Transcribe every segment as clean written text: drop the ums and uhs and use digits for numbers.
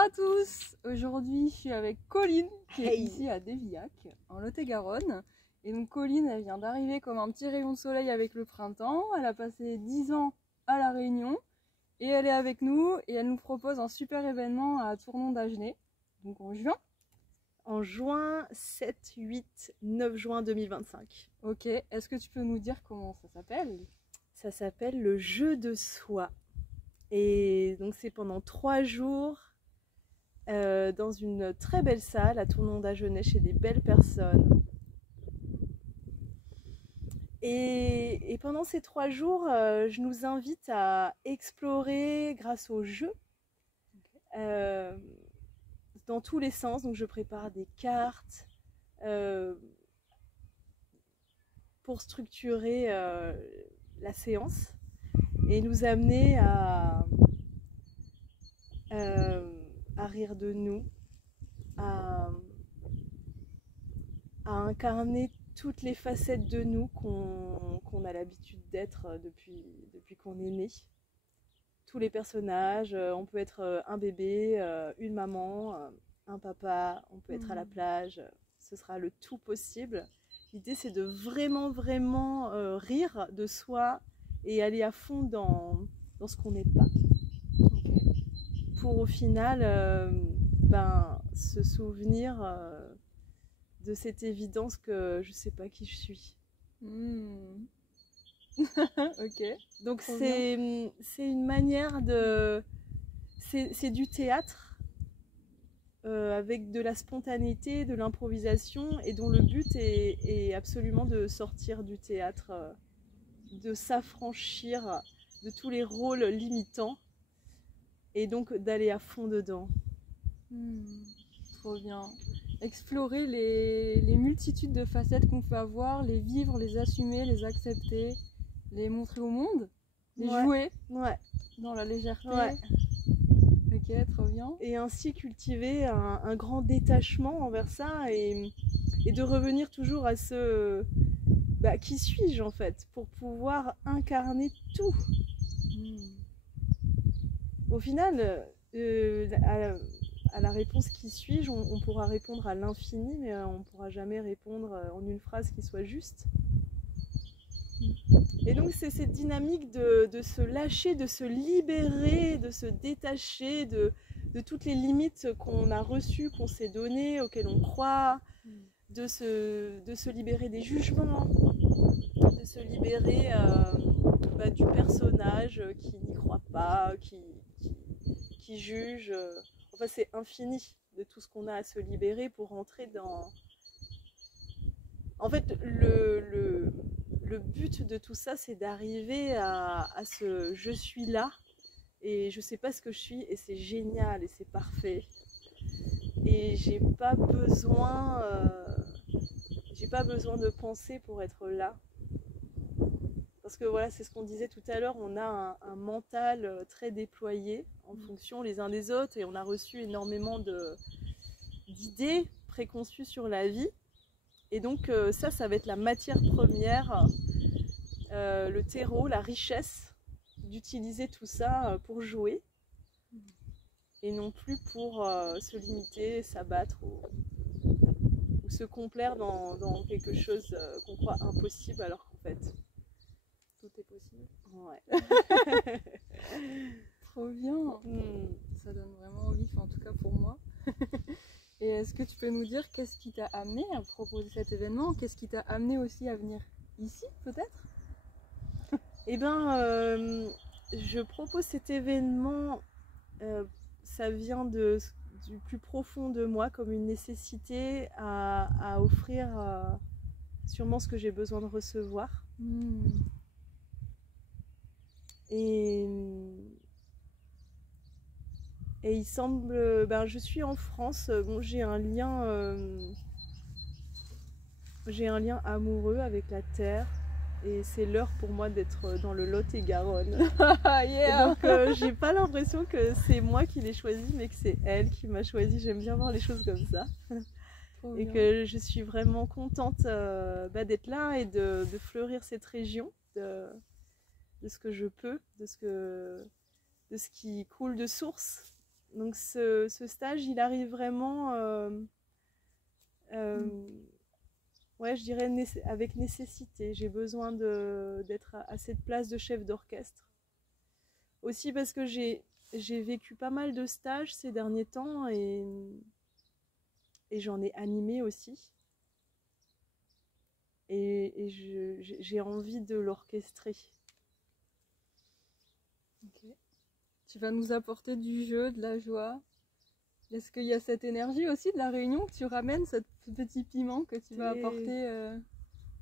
à tous. Aujourd'hui je suis avec Colline qui est ici à Dévillac en Lot-et-Garonne. Et donc Colline elle vient d'arriver comme un petit rayon de soleil avec le printemps. Elle a passé 10 ans à La Réunion et elle est avec nous et elle nous propose un super événement à Tournon d'Agenais, donc en juin. En juin 7, 8, 9 juin 2025. Ok, est-ce que tu peux nous dire comment ça s'appelle? Ça s'appelle le jeu de soi. Et donc c'est pendant 3 jours dans une très belle salle à Tournon d'Agenais chez des belles personnes. Et pendant ces 3 jours, je nous invite à explorer grâce au jeu dans tous les sens. Donc je prépare des cartes pour structurer la séance et nous amener à rire de nous, à incarner toutes les facettes de nous qu'on a l'habitude d'être depuis qu'on est né. Tous les personnages, on peut être un bébé, une maman, un papa, on peut être à la plage, ce sera le tout possible. L'idée c'est de vraiment rire de soi et aller à fond dans ce qu'on n'est pas. Pour au final se souvenir de cette évidence que je sais pas qui je suis. Ok. Donc c'est une manière de... C'est du théâtre avec de la spontanéité, de l'improvisation et dont le but est absolument de sortir du théâtre, de s'affranchir de tous les rôles limitants et donc d'aller à fond dedans. Trop bien. Explorer les multitudes de facettes qu'on peut avoir, les vivre, les assumer, les accepter, les montrer au monde, les jouer dans la légèreté. Ok, trop bien. Et ainsi cultiver un grand détachement envers ça et de revenir toujours à ce qui suis-je en fait, pour pouvoir incarner tout. Au final, à la réponse qui suis-je, on pourra répondre à l'infini, mais on ne pourra jamais répondre en une phrase qui soit juste. Et donc c'est cette dynamique de se lâcher, de se libérer, de se détacher de toutes les limites qu'on a reçues, qu'on s'est données, auxquelles on croit, de se libérer des jugements, de se libérer du personnage qui n'y croit pas, qui juge. Enfin, c'est infini de tout ce qu'on a à se libérer pour rentrer dans... En fait, le but de tout ça, c'est d'arriver à ce « je suis là » et je sais pas ce que je suis et c'est génial et c'est parfait. Et j'ai pas besoin de penser pour être là. Parce que voilà, c'est ce qu'on disait tout à l'heure, on a un mental très déployé en fonction les uns des autres et on a reçu énormément d'idées préconçues sur la vie. Et donc ça va être la matière première, le terreau, la richesse d'utiliser tout ça pour jouer et non plus pour se limiter, s'abattre ou se complaire dans quelque chose qu'on croit impossible alors qu'en fait tout est possible. Ouais. Trop bien. Ça donne vraiment envie, en tout cas pour moi. Et est-ce que tu peux nous dire qu'est-ce qui t'a amené à proposer cet événement? Qu'est-ce qui t'a amené aussi à venir ici, peut-être? Eh bien, je propose cet événement, ça vient du plus profond de moi, comme une nécessité à offrir sûrement ce que j'ai besoin de recevoir. Et il semble, je suis en France, bon, j'ai un lien amoureux avec la terre et c'est l'heure pour moi d'être dans le Lot-et-Garonne. Yeah. Et donc j'ai pas l'impression que c'est moi qui l'ai choisi mais que c'est elle qui m'a choisi. J'aime bien voir les choses comme ça. Et que je suis vraiment contente d'être là et de fleurir cette région, de ce que je peux, de ce qui coule de source Donc ce stage, il arrive vraiment, ouais, je dirais avec nécessité. J'ai besoin d'être à cette place de chef d'orchestre. Aussi parce que j'ai vécu pas mal de stages ces derniers temps et j'en ai animé aussi. Et j'ai envie de l'orchestrer. Okay. Tu vas nous apporter du jeu, de la joie. Est-ce qu'il y a cette énergie aussi de la réunion que tu ramènes, ce petit piment que tu vas apporter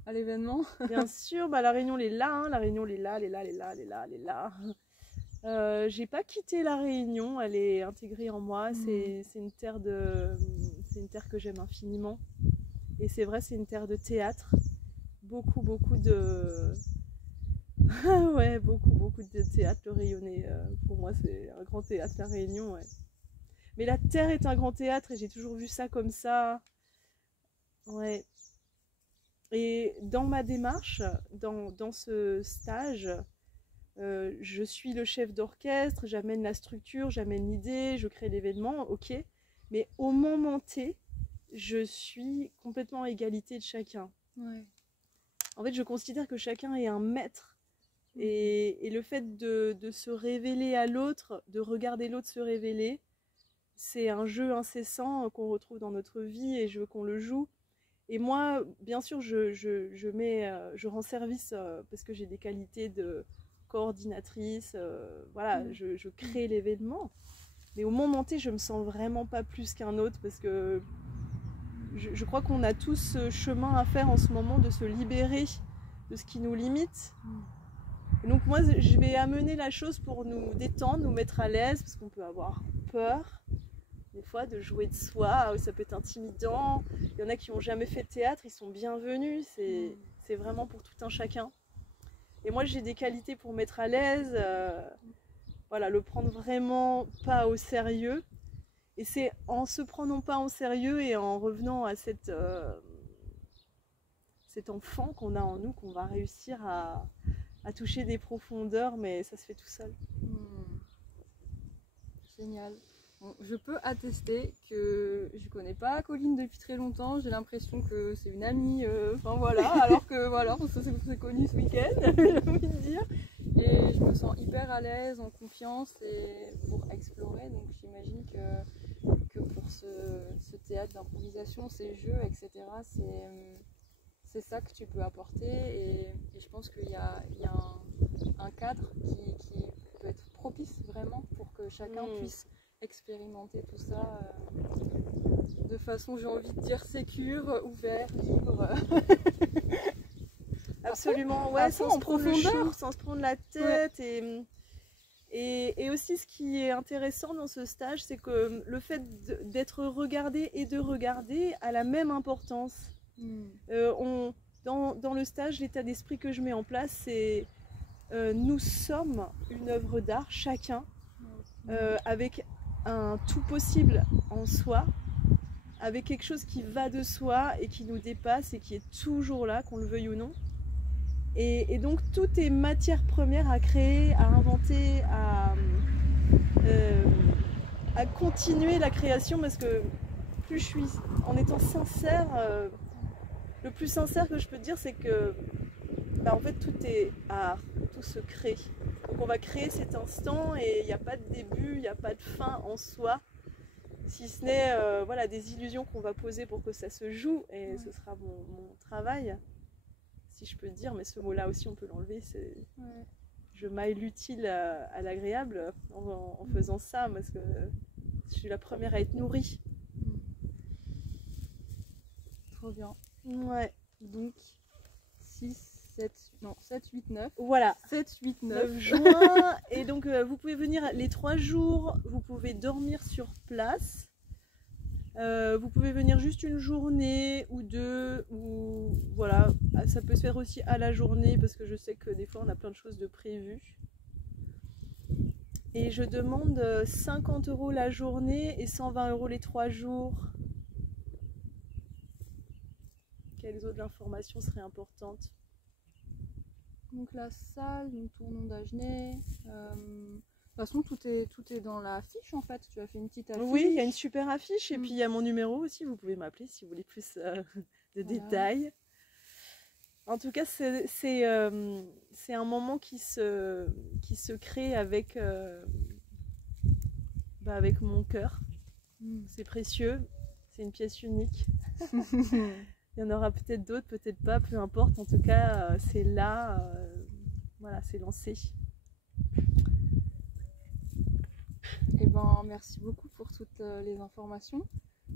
à l'événement? Bien sûr, bah, la réunion elle est là, hein. La réunion elle est là, elle est là, elle est là, elle est là, elle est là. J'ai pas quitté la Réunion, elle est intégrée en moi. C'est une terre que j'aime infiniment. Et c'est vrai, c'est une terre de théâtre. Beaucoup de ouais, beaucoup de théâtre. Le Rayonnais, pour moi, c'est un grand théâtre, la Réunion. Ouais. Mais la terre est un grand théâtre et j'ai toujours vu ça comme ça. Ouais. Et dans ma démarche, dans ce stage, je suis le chef d'orchestre, j'amène la structure, j'amène l'idée, je crée l'événement, ok. Mais au moment T, je suis complètement à égalité de chacun. Ouais. En fait, je considère que chacun est un maître. Et le fait de se révéler à l'autre, de regarder l'autre se révéler, c'est un jeu incessant qu'on retrouve dans notre vie et je veux qu'on le joue. Et moi, bien sûr, je rends service parce que j'ai des qualités de coordinatrice, voilà, je crée l'événement. Mais au moment T, je me sens vraiment pas plus qu'un autre parce que je crois qu'on a tous ce chemin à faire en ce moment de se libérer de ce qui nous limite. Et donc moi, je vais amener la chose pour nous détendre, nous mettre à l'aise parce qu'on peut avoir peur. Des fois, de jouer de soi, ça peut être intimidant. Il y en a qui n'ont jamais fait de théâtre, ils sont bienvenus. C'est vraiment pour tout un chacun. Et moi, j'ai des qualités pour mettre à l'aise. Voilà, le prendre vraiment pas au sérieux. Et c'est en se prenant pas au sérieux et en revenant à cet enfant qu'on a en nous qu'on va réussir à toucher des profondeurs, mais ça se fait tout seul. Génial. Bon, je peux attester que je connais pas Colline depuis très longtemps, j'ai l'impression que c'est une amie, enfin voilà, alors que voilà, on s'est connus ce week-end, j'ai envie de dire. Et je me sens hyper à l'aise, en confiance et pour explorer, donc j'imagine que pour ce théâtre d'improvisation, ces jeux, etc., c'est ça que tu peux apporter et je pense qu'il y a un cadre qui peut être propice vraiment pour que chacun puisse expérimenter tout ça de façon, j'ai envie de dire, sécure, ouvert, libre. Absolument, ouais, sans se prendre le chou, sans se prendre la tête. Ouais. Et aussi ce qui est intéressant dans ce stage, c'est que le fait d'être regardé et de regarder a la même importance. Dans le stage, l'état d'esprit que je mets en place, c'est nous sommes une œuvre d'art, chacun, avec un tout possible en soi, avec quelque chose qui va de soi et qui nous dépasse et qui est toujours là, qu'on le veuille ou non. Et donc tout est matière première à créer, à inventer, à continuer la création, parce que plus je suis en étant sincère, le plus sincère que je peux dire, c'est que en fait tout est art, tout se crée. Donc on va créer cet instant et il n'y a pas de début, il n'y a pas de fin en soi, si ce n'est voilà, des illusions qu'on va poser pour que ça se joue, et ce sera mon travail, si je peux dire, mais ce mot-là aussi on peut l'enlever, c'est je maille l'utile à l'agréable en faisant ça, parce que je suis la première à être nourrie. Trop bien. Ouais. Donc 7, 8, 9. Voilà. 7, 8, 9 juin. Et donc vous pouvez venir les 3 jours, vous pouvez dormir sur place. Vous pouvez venir juste une journée ou 2, ou voilà, ça peut se faire aussi à la journée parce que je sais que des fois on a plein de choses de prévues. Et je demande 50 € la journée et 120 € les 3 jours. Quelles autres informations seraient importantes? Donc la salle, nous tournons d'Agenais. façon, tout est dans la fiche en fait. Tu as fait une petite affiche. Oui, il y a une super affiche et puis il y a mon numéro aussi. Vous pouvez m'appeler si vous voulez plus de détails. En tout cas, c'est un moment qui se crée avec mon cœur. C'est précieux, c'est une pièce unique. Il y en aura peut-être d'autres, peut-être pas, peu importe. En tout cas, c'est là, voilà, c'est lancé. Eh ben, merci beaucoup pour toutes les informations.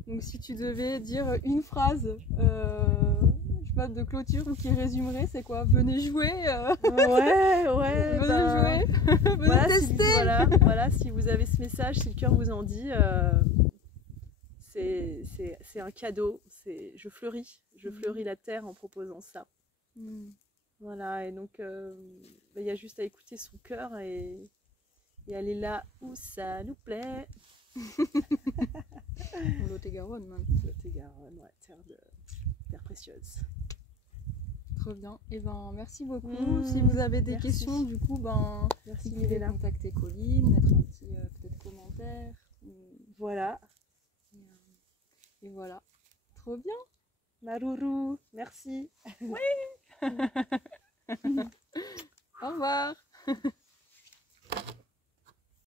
Donc, si tu devais dire une phrase, je sais pas, de clôture ou qui résumerait, c'est quoi? Venez jouer. Ouais, venez jouer. Venez voilà, tester. voilà, si vous avez ce message, si le cœur vous en dit, c'est un cadeau. Je fleuris la terre en proposant ça. Voilà, et donc il y a juste à écouter son cœur et aller là où ça nous plaît. Lot-et-Garonne, man. Lot-et-Garonne, ouais, terre précieuse. Trop bien. Et ben merci beaucoup. Si vous avez des questions, du coup, merci vous pouvez contacter Colline, mettre un petit peut-être commentaire. Voilà. Et voilà. Trop bien. Maruru, merci. Oui. Au revoir.